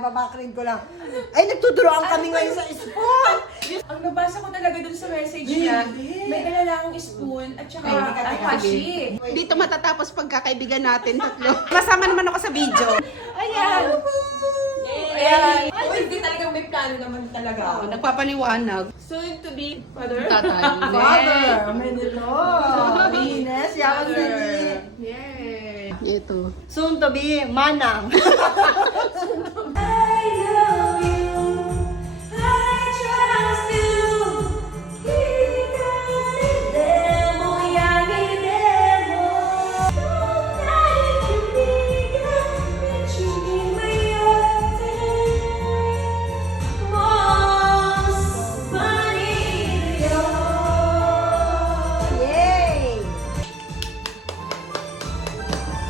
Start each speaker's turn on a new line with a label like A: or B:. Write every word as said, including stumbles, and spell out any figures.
A: babakrin ko lang. Ay, nagtuturoan kami ngayon sa spoon.
B: Ang nabasa ko talaga dun sa message niya, may kailangang spoon at saka ang hashi.
C: Dito matatapos pagkakaibigan natin tatlo. Kasama naman ako sa video.
B: Ayan! Ayan! Ay, hindi talaga may plano naman talaga ako.
C: Oh, nagpapaliwanag.
B: Soon to be father.
C: Tatay.
A: Father, Menelo. Venus, yaman na ni.
B: Yay!
C: Ito.
A: Soon to be Manang.